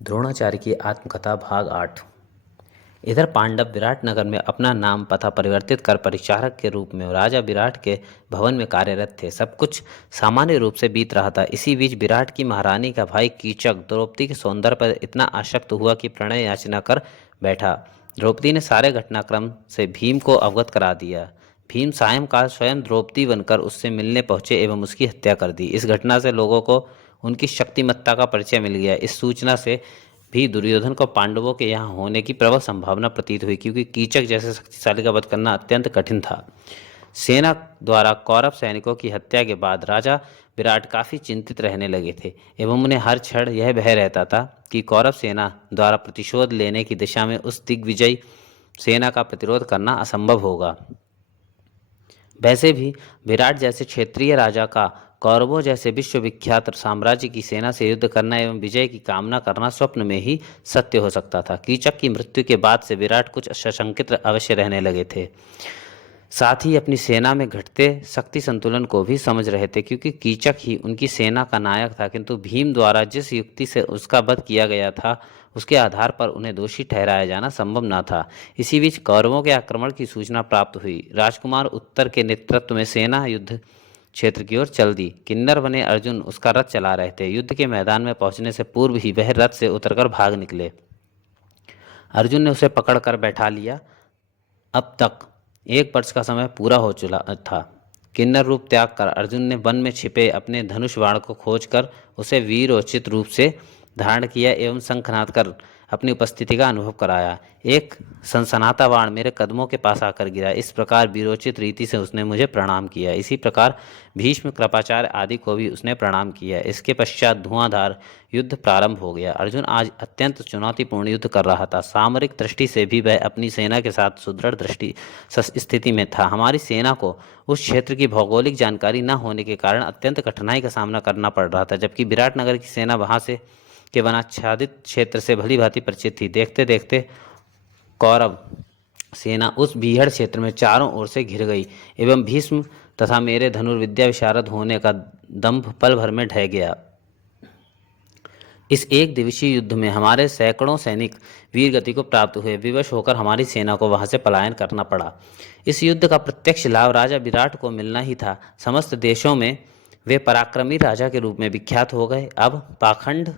द्रोणाचार्य की आत्मकथा भाग 8। इधर पांडव विराट नगर में अपना नाम पता परिवर्तित कर परिचारक के रूप में राजा विराट के भवन में कार्यरत थे। सब कुछ सामान्य रूप से बीत रहा था। इसी बीच विराट की महारानी का भाई कीचक द्रौपदी के सौंदर्य पर इतना आसक्त हुआ कि प्रणय याचना कर बैठा। द्रौपदी ने सारे घटनाक्रम से भीम को अवगत करा दिया। भीम सायंकाल स्वयं द्रौपदी बनकर उससे मिलने पहुंचे एवं उसकी हत्या कर दी। इस घटना से लोगों को उनकी शक्तिमत्ता का परिचय मिल गया। इस सूचना से भी दुर्योधन को पांडवों के यहाँ होने की प्रबल संभावना प्रतीत हुई, क्योंकि कीचक जैसे शक्तिशाली का वध करना अत्यंत कठिन था। सेना द्वारा कौरव सैनिकों की हत्या के बाद राजा विराट काफी चिंतित रहने लगे थे एवं उन्हें हर क्षण यह भय रहता था कि कौरव सेना द्वारा प्रतिशोध लेने की दिशा में उस दिग्विजयी सेना का प्रतिरोध करना असंभव होगा। वैसे भी विराट जैसे क्षेत्रीय राजा का कौरवों जैसे विश्वविख्यात साम्राज्य की सेना से युद्ध करना एवं विजय की कामना करना स्वप्न में ही सत्य हो सकता था। कीचक की मृत्यु के बाद से विराट कुछ सशंकित अवश्य रहने लगे थे। साथ ही अपनी सेना में घटते शक्ति संतुलन को भी समझ रहे थे, क्योंकि कीचक ही उनकी सेना का नायक था। किंतु भीम द्वारा जिस युक्ति से उसका वध किया गया था, उसके आधार पर उन्हें दोषी ठहराया जाना संभव न था। इसी बीच कौरवों के आक्रमण की सूचना प्राप्त हुई। राजकुमार उत्तर के नेतृत्व में सेना युद्ध क्षेत्र की ओर चल दी। किन्नर बने अर्जुन उसका रथ चला रहे थे। युद्ध के मैदान में पहुंचने से पूर्व ही वह रथ से उतरकर भाग निकले। अर्जुन ने उसे पकड़कर बैठा लिया। अब तक 1 वर्ष का समय पूरा हो चुका था। किन्नर रूप त्याग कर अर्जुन ने वन में छिपे अपने धनुष बाण को खोजकर उसे वीरोचित रूप से धारण किया एवं शंखनाद कर अपनी उपस्थिति का अनुभव कराया। एक सनसनाता बाण मेरे कदमों के पास आकर गिरा। इस प्रकार वीरोचित रीति से उसने मुझे प्रणाम किया। इसी प्रकार भीष्म, कृपाचार्य आदि को भी उसने प्रणाम किया। इसके पश्चात धुआंधार युद्ध प्रारंभ हो गया। अर्जुन आज अत्यंत चुनौतीपूर्ण युद्ध कर रहा था। सामरिक दृष्टि से भी वह अपनी सेना के साथ सुदृढ़ स्थिति में था। हमारी सेना को उस क्षेत्र की भौगोलिक जानकारी न होने के कारण अत्यंत कठिनाई का सामना करना पड़ रहा था, जबकि विराटनगर की सेना वहां से के वनाच्छादित क्षेत्र से भली भांति परिचित थी। देखते देखते कौरव सेना उस बीहड़ क्षेत्र में चारों ओर से घिर गई एवं भीष्म तथा मेरे धनुर्विद्या विशारद होने का दंभ पल भर में ढह गया। इस एक दिवसीय युद्ध में हमारे सैकड़ों सैनिक वीर गति को प्राप्त हुए। विवश होकर हमारी सेना को वहां से पलायन करना पड़ा। इस युद्ध का प्रत्यक्ष लाभ राजा विराट को मिलना ही था। समस्त देशों में वे पराक्रमी राजा के रूप में विख्यात हो गए। अब पाखंड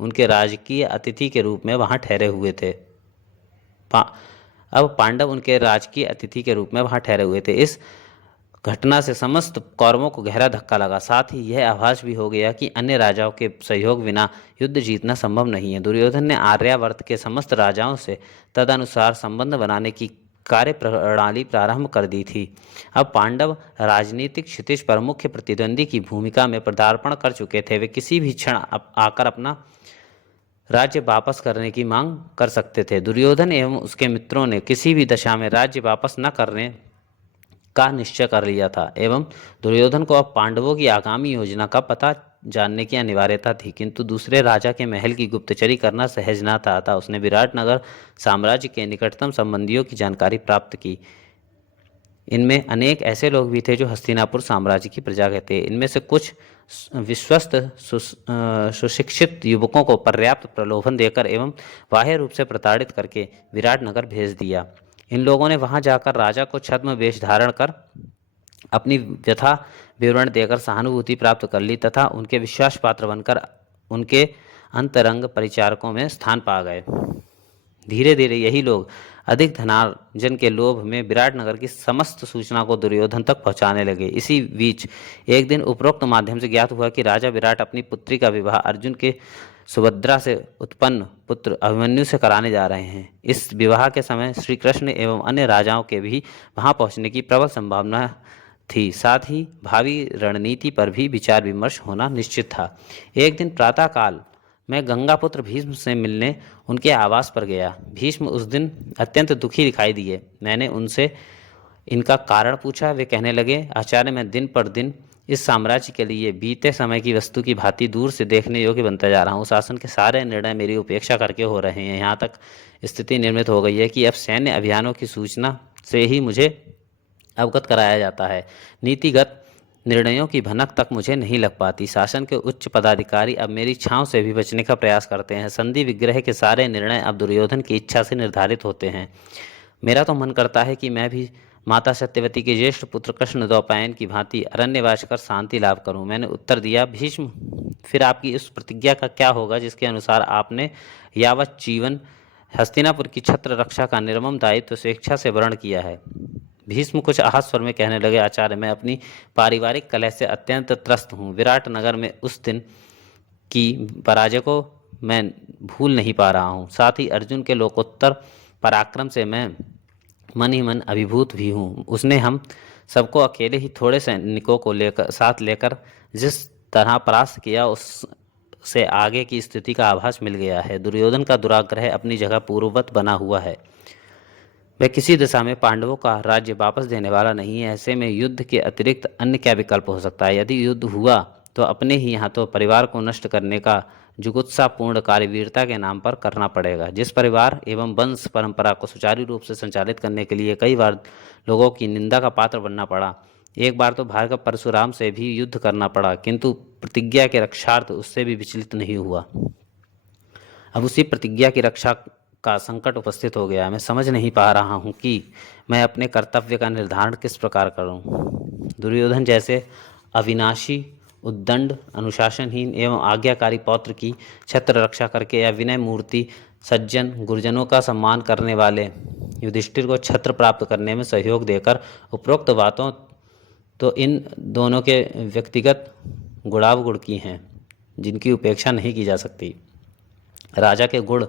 उनके राजकीय अतिथि के रूप में वहां ठहरे हुए थे। अब पांडव उनके राजकीय अतिथि के रूप में वहां ठहरे हुए थे। इस घटना से समस्त कौरवों को गहरा धक्का लगा। साथ ही यह आभास भी हो गया कि अन्य राजाओं के सहयोग बिना युद्ध जीतना संभव नहीं है। दुर्योधन ने आर्यावर्त के समस्त राजाओं से तदनुसार संबंध बनाने की कार्य प्रणाली प्रारंभ कर दी थी। अब पांडव राजनीतिक क्षितिज पर मुख्य प्रतिद्वंदी की भूमिका में पदार्पण कर चुके थे। वे किसी भी क्षण आकर अपना राज्य वापस करने की मांग कर सकते थे। दुर्योधन एवं उसके मित्रों ने किसी भी दशा में राज्य वापस न करने का निश्चय कर लिया था एवं दुर्योधन को अब पांडवों की आगामी योजना का पता जानने की अनिवार्यता थी। किंतु दूसरे राजा के महल की गुप्तचरी करना सहज न था। अतः उसने विराटनगर साम्राज्य के निकटतम संबंधियों की जानकारी प्राप्त की। इनमें अनेक ऐसे लोग भी थे जो हस्तिनापुर साम्राज्य की प्रजा के थे। इनमें से कुछ विश्वस्त सुशिक्षित युवकों को पर्याप्त प्रलोभन देकर एवं बाह्य रूप से प्रताड़ित करके विराटनगर भेज दिया। इन लोगों ने वहां जाकर राजा को छद्म वेश धारण कर अपनी व्यथा विवरण देकर सहानुभूति प्राप्त कर ली तथा उनके विश्वास पात्र बनकर उनके अंतरंग परिचारकों में स्थान पा गए। धीरे धीरे यही लोग अधिक धनार्जन के लोभ में विराटनगर की समस्त सूचना को दुर्योधन तक पहुंचाने लगे। इसी बीच एक दिन उपरोक्त माध्यम से ज्ञात हुआ कि राजा विराट अपनी पुत्री का विवाह अर्जुन के सुभद्रा से उत्पन्न पुत्र अभिमन्यु से कराने जा रहे हैं। इस विवाह के समय श्री कृष्ण एवं अन्य राजाओं के भी वहां पहुंचने की प्रबल संभावना थी। साथ ही भावी रणनीति पर भी विचार विमर्श होना निश्चित था। एक दिन प्रातःकाल मैं गंगापुत्र भीष्म से मिलने उनके आवास पर गया। भीष्म उस दिन अत्यंत दुखी दिखाई दिए। मैंने उनसे इनका कारण पूछा। वे कहने लगे, आचार्य, मैं दिन पर दिन इस साम्राज्य के लिए बीते समय की वस्तु की भांति दूर से देखने योग्य बनता जा रहा हूँ। शासन के सारे निर्णय मेरी उपेक्षा करके हो रहे हैं। यहाँ तक स्थिति निर्मित हो गई है कि अब सैन्य अभियानों की सूचना से ही मुझे अवगत कराया जाता है। नीतिगत निर्णयों की भनक तक मुझे नहीं लग पाती। शासन के उच्च पदाधिकारी अब मेरी छांव से भी बचने का प्रयास करते हैं। संधि विग्रह के सारे निर्णय अब दुर्योधन की इच्छा से निर्धारित होते हैं। मेरा तो मन करता है कि मैं भी माता सत्यवती के ज्येष्ठ पुत्र कृष्ण द्वैपायन की भांति अरण्यवास कर शांति लाभ करूं। मैंने उत्तर दिया, भीष्म, फिर आपकी उस प्रतिज्ञा का क्या होगा जिसके अनुसार आपने यावत जीवन हस्तिनापुर की छत्र रक्षा का निर्मम दायित्व स्वेच्छा से वर्ण किया है। भीष्म कुछ आहत स्वर में कहने लगे, आचार्य, मैं अपनी पारिवारिक कलह से अत्यंत त्रस्त हूँ। विराट नगर में उस दिन की पराजय को मैं भूल नहीं पा रहा हूँ। साथ ही अर्जुन के लोकोत्तर पराक्रम से मैं मन ही मन अभिभूत भी हूँ। उसने हम सबको अकेले ही थोड़े सैनिकों को लेकर जिस तरह परास्त किया, उससे आगे की स्थिति का आभास मिल गया है। दुर्योधन का दुराग्रह अपनी जगह पूर्ववत बना हुआ है। वह किसी दिशा में पांडवों का राज्य वापस देने वाला नहीं है। ऐसे में युद्ध के अतिरिक्त अन्य क्या विकल्प हो सकता है? यदि युद्ध हुआ तो अपने ही यहाँ तो परिवार को नष्ट करने का जुगुत्सापूर्ण कार्य वीरता के नाम पर करना पड़ेगा। जिस परिवार एवं वंश परंपरा को सुचारू रूप से संचालित करने के लिए कई बार लोगों की निंदा का पात्र बनना पड़ा, एक बार तो भार्गव परशुराम से भी युद्ध करना पड़ा, किंतु प्रतिज्ञा के रक्षार्थ उससे भी विचलित नहीं हुआ। अब उसी प्रतिज्ञा की रक्षा का संकट उपस्थित हो गया। मैं समझ नहीं पा रहा हूँ कि मैं अपने कर्तव्य का निर्धारण किस प्रकार करूँ। दुर्योधन जैसे अविनाशी, उद्दंड, अनुशासनहीन एवं आज्ञाकारी पौत्र की छत्र रक्षा करके या विनय मूर्ति, सज्जन, गुरुजनों का सम्मान करने वाले युधिष्ठिर को छत्र प्राप्त करने में सहयोग देकर उपरोक्त बातों तो इन दोनों के व्यक्तिगत गुणावगुण की हैं, जिनकी उपेक्षा नहीं की जा सकती। राजा के गुण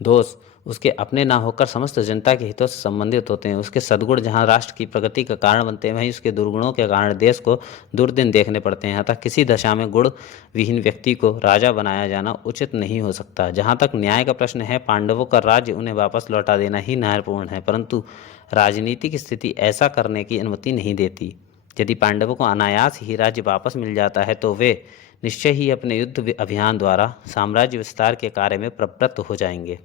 दोष उसके अपने ना होकर समस्त जनता के हितों से संबंधित होते हैं। उसके सद्गुण जहाँ राष्ट्र की प्रगति का कारण बनते हैं, वहीं उसके दुर्गुणों के कारण देश को दुर्दिन देखने पड़ते हैं। अतः किसी दशा में गुण विहीन व्यक्ति को राजा बनाया जाना उचित नहीं हो सकता। जहाँ तक न्याय का प्रश्न है, पांडवों का राज्य उन्हें वापस लौटा देना ही न्यायपूर्ण है, परंतु राजनीतिक स्थिति ऐसा करने की अनुमति नहीं देती। यदि पांडवों को अनायास ही राज्य वापस मिल जाता है तो वे निश्चय ही अपने युद्ध अभियान द्वारा साम्राज्य विस्तार के कार्य में प्रवृत्त हो जाएंगे।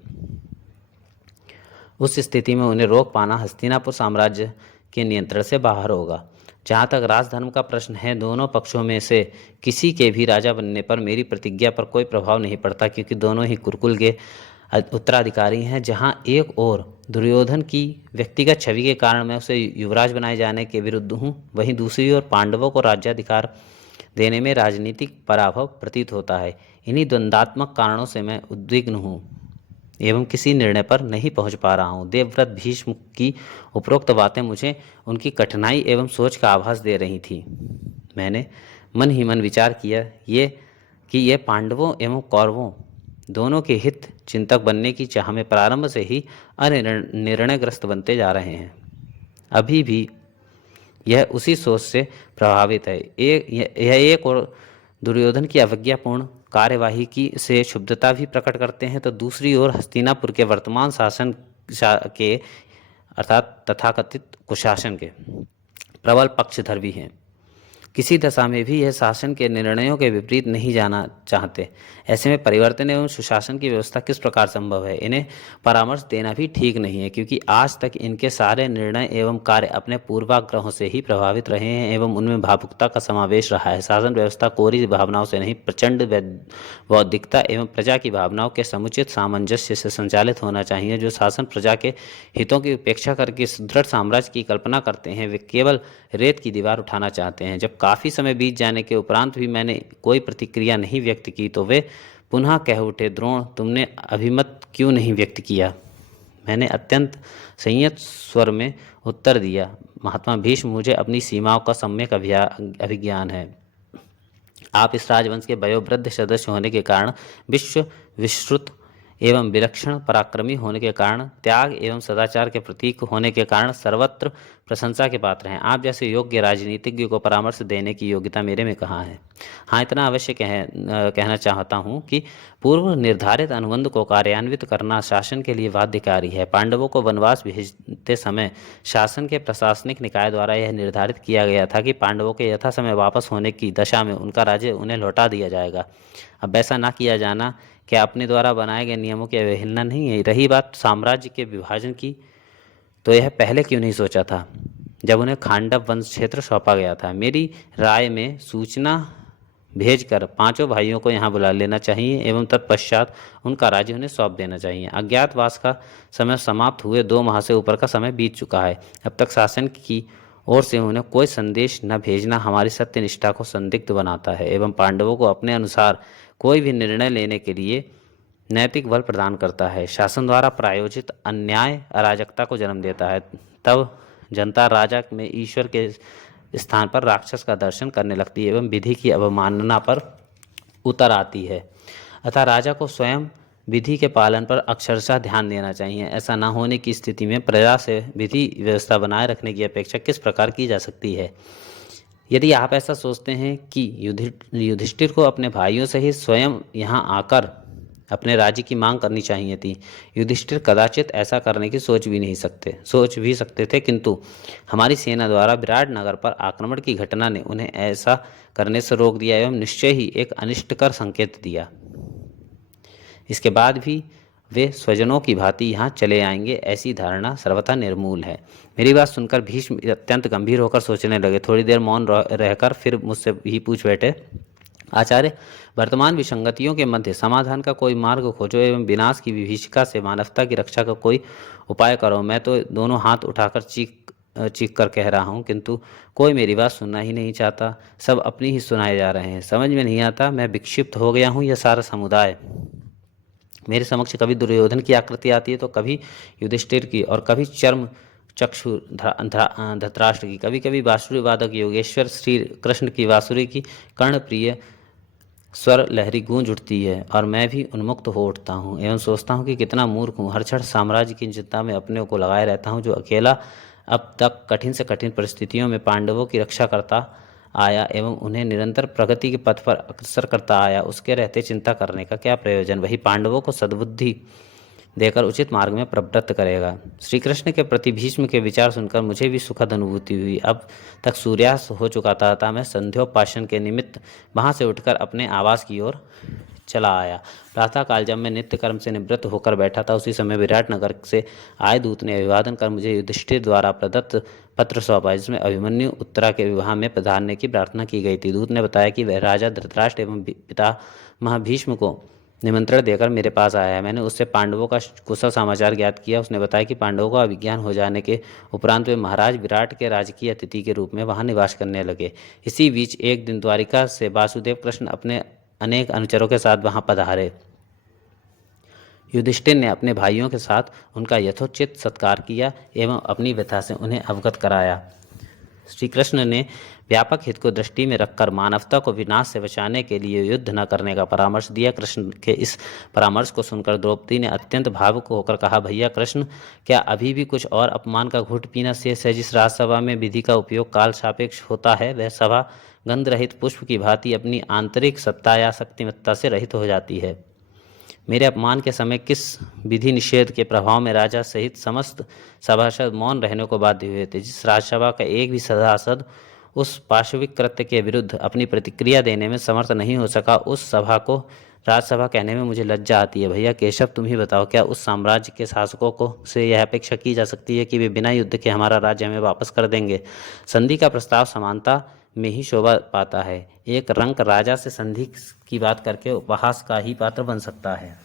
उस स्थिति में उन्हें रोक पाना हस्तिनापुर साम्राज्य के नियंत्रण से बाहर होगा। जहाँ तक राजधर्म का प्रश्न है, दोनों पक्षों में से किसी के भी राजा बनने पर मेरी प्रतिज्ञा पर कोई प्रभाव नहीं पड़ता, क्योंकि दोनों ही कुरुकुल के उत्तराधिकारी हैं। जहाँ एक और दुर्योधन की व्यक्तिगत छवि के कारण मैं उसे युवराज बनाए जाने के विरुद्ध हूँ, वहीं दूसरी ओर पांडवों को राज्याधिकार देने में राजनीतिक पराभव प्रतीत होता है। इन्हीं द्वंद्वात्मक कारणों से मैं उद्विग्न हूँ एवं किसी निर्णय पर नहीं पहुँच पा रहा हूँ। देवव्रत भीष्म की उपरोक्त बातें मुझे उनकी कठिनाई एवं सोच का आभास दे रही थी। मैंने मन ही मन विचार किया कि ये पांडवों एवं कौरवों दोनों के हित चिंतक बनने की चाह में प्रारंभ से ही निर्णयग्रस्त बनते जा रहे हैं। अभी भी यह उसी सोच से प्रभावित है। यह एक और दुर्योधन की अवज्ञापूर्ण कार्यवाही की से क्षुब्धता भी प्रकट करते हैं, तो दूसरी ओर हस्तिनापुर के वर्तमान शासन के अर्थात तथाकथित कुशासन के प्रबल पक्षधर भी हैं। किसी दशा में भी यह शासन के निर्णयों के विपरीत नहीं जाना चाहते। ऐसे में परिवर्तन एवं सुशासन की व्यवस्था किस प्रकार संभव है? इन्हें परामर्श देना भी ठीक नहीं है, क्योंकि आज तक इनके सारे निर्णय एवं कार्य अपने पूर्वाग्रहों से ही प्रभावित रहे हैं एवं उनमें भावुकता का समावेश रहा है। शासन व्यवस्था कोरी भावनाओं से नहीं, प्रचंड बौद्धिकता एवं प्रजा की भावनाओं के समुचित सामंजस्य से संचालित होना चाहिए। जो शासन प्रजा के हितों की उपेक्षा करके सुदृढ़ साम्राज्य की कल्पना करते हैं, वे केवल रेत की दीवार उठाना चाहते हैं। जब काफ़ी समय बीत जाने के उपरांत भी मैंने कोई प्रतिक्रिया नहीं व्यक्त की तो वे पुनः कह उठे, द्रोण, तुमने अभिमत क्यों नहीं व्यक्त किया? मैंने अत्यंत संयत स्वर में उत्तर दिया, महात्मा भीष्म, मुझे अपनी सीमाओं का सम्यक अभिज्ञान है। आप इस राजवंश के वयोवृद्ध सदस्य होने के कारण, विश्व विश्रुत एवं विलक्षण पराक्रमी होने के कारण, त्याग एवं सदाचार के प्रतीक होने के कारण सर्वत्र प्रशंसा के पात्र हैं। आप जैसे योग्य राजनीतिज्ञ को परामर्श देने की योग्यता मेरे में कहाँ है? हाँ, इतना अवश्य कहना चाहता हूँ कि पूर्व निर्धारित अनुबंध को कार्यान्वित करना शासन के लिए बाध्यकारी है। पांडवों को वनवास भेजते समय शासन के प्रशासनिक निकाय द्वारा यह निर्धारित किया गया था कि पांडवों के यथा समय वापस होने की दशा में उनका राज्य उन्हें लौटा दिया जाएगा। अब ऐसा ना किया जाना क्या अपने द्वारा बनाए गए नियमों की अवहेलना नहीं है? रही बात साम्राज्य के विभाजन की, तो यह पहले क्यों नहीं सोचा था? जब उन्हें खांडव वंश क्षेत्र सौंपा गया था। मेरी राय में सूचना भेजकर पांचों भाइयों को यहाँ बुला लेना चाहिए एवं तत्पश्चात उनका राज्य उन्हें सौंप देना चाहिए। अज्ञातवास का समय समाप्त हुए 2 माह से ऊपर का समय बीत चुका है। अब तक शासन की ओर से उन्हें कोई संदेश न भेजना हमारी सत्यनिष्ठा को संदिग्ध बनाता है एवं पांडवों को अपने अनुसार कोई भी निर्णय लेने के लिए नैतिक बल प्रदान करता है। शासन द्वारा प्रायोजित अन्याय अराजकता को जन्म देता है। तब जनता राजा में ईश्वर के स्थान पर राक्षस का दर्शन करने लगती है एवं विधि की अवमानना पर उतर आती है। अतः राजा को स्वयं विधि के पालन पर अक्षरशः ध्यान देना चाहिए। ऐसा न होने की स्थिति में प्रजा से विधि व्यवस्था बनाए रखने की अपेक्षा किस प्रकार की जा सकती है। यदि आप ऐसा सोचते हैं कि युधिष्ठिर को अपने भाइयों से ही स्वयं यहाँ आकर अपने राज्य की मांग करनी चाहिए थी, युधिष्ठिर कदाचित ऐसा करने की सोच भी सकते थे, किंतु हमारी सेना द्वारा विराट नगर पर आक्रमण की घटना ने उन्हें ऐसा करने से रोक दिया एवं निश्चय ही एक अनिष्टकर संकेत दिया। इसके बाद भी वे स्वजनों की भांति यहाँ चले आएंगे, ऐसी धारणा सर्वथा निर्मूल है। मेरी बात सुनकर भीष्म अत्यंत गंभीर होकर सोचने लगे। थोड़ी देर मौन रहकर फिर मुझसे ही पूछ बैठे, आचार्य, वर्तमान विसंगतियों के मध्य समाधान का कोई मार्ग खोजो एवं विनाश की विभीषिका से मानवता की रक्षा का कोई उपाय करो। मैं तो दोनों हाथ उठाकर चीख कर कह रहा हूँ, किंतु कोई मेरी बात सुनना ही नहीं चाहता। सब अपनी ही सुनाए जा रहे हैं। समझ में नहीं आता मैं विक्षिप्त हो गया हूँ या सारा समुदाय। मेरे समक्ष कभी दुर्योधन की आकृति आती है तो कभी युधिष्ठिर की और कभी चर्म चक्षु धृतराष्ट्र की, कभी कभी बांसुरी वादक योगेश्वर श्री कृष्ण की बांसुरी की कर्णप्रिय स्वर लहरी गूंज उठती है और मैं भी उन्मुक्त हो उठता हूँ एवं सोचता हूँ कि कितना मूर्ख हूँ। हर क्षण साम्राज्य की चिंता में अपने को लगाए रहता हूँ, जो अकेला अब तक कठिन से कठिन परिस्थितियों में पांडवों की रक्षा करता आया एवं उन्हें निरंतर प्रगति के पथ पर अग्रसर करता आया, उसके रहते चिंता करने का क्या प्रयोजन। वही पांडवों को सद्बुद्धि देकर उचित मार्ग में प्रवृत्त करेगा। श्री कृष्ण के प्रति भीष्म के विचार सुनकर मुझे भी सुखद अनुभूति हुई। अब तक सूर्यास्त हो चुका था, अतः मैं संध्योपासन के निमित्त वहां से उठकर अपने आवास की ओर चला आया। प्रातःकाल जब मैं नित्य कर्म से निवृत्त होकर बैठा था, उसी समय विराट नगर से आए दूत ने अभिवादन कर मुझे युधिष्ठिर द्वारा प्रदत्त पत्र सौंपा, जिसमें अभिमन्यु उत्तरा के विवाह में पधारने की प्रार्थना की गई थी। दूत ने बताया कि वह राजा धृतराष्ट्र एवं पितामह भीष्म को निमंत्रण देकर मेरे पास आया है। मैंने उससे पांडवों का कुशल समाचार ज्ञात किया। उसने बताया कि पांडवों का अभिज्ञान हो जाने के उपरांत वे महाराज विराट के राजकीय अतिथि के रूप में वहां निवास करने लगे। इसी बीच एक दिन द्वारिका से वासुदेव कृष्ण अपने अनेक अनुचरों के साथ वहां पधारे। युधिष्ठिर ने अपने भाइयों के साथ उनका यथोचित सत्कार किया एवं अपनी व्यथा से उन्हें अवगत कराया। श्री कृष्ण ने व्यापक हित को दृष्टि में रखकर मानवता को विनाश से बचाने के लिए युद्ध न करने का परामर्श दिया। कृष्ण के इस परामर्श को सुनकर द्रौपदी ने अत्यंत भावुक होकर कहा, भैया कृष्ण, क्या अभी भी कुछ और अपमान का घूंट पीना शेष है। जिस राजसभा में विधि का उपयोग काल सापेक्ष होता है, वह सभा गंध रहित पुष्प की भांति अपनी आंतरिक सत्ता या शक्तिमत्ता से रहित हो जाती है। मेरे अपमान के समय किस विधि निषेध के प्रभाव में राजा सहित समस्त सभासद मौन रहने को बाध्य हुए थे। जिस राजसभा का एक भी सभासद उस पाशविक कृत्य के विरुद्ध अपनी प्रतिक्रिया देने में समर्थ नहीं हो सका, उस सभा को राजसभा कहने में मुझे लज्जा आती है। भैया केशव, तुम ही बताओ, क्या उस साम्राज्य के शासकों को से यह अपेक्षा की जा सकती है कि वे बिना युद्ध के हमारा राज्य हमें वापस कर देंगे। संधि का प्रस्ताव समानता में ही शोभा पाता है। एक रंक राजा से संधि की बात करके उपहास का ही पात्र बन सकता है।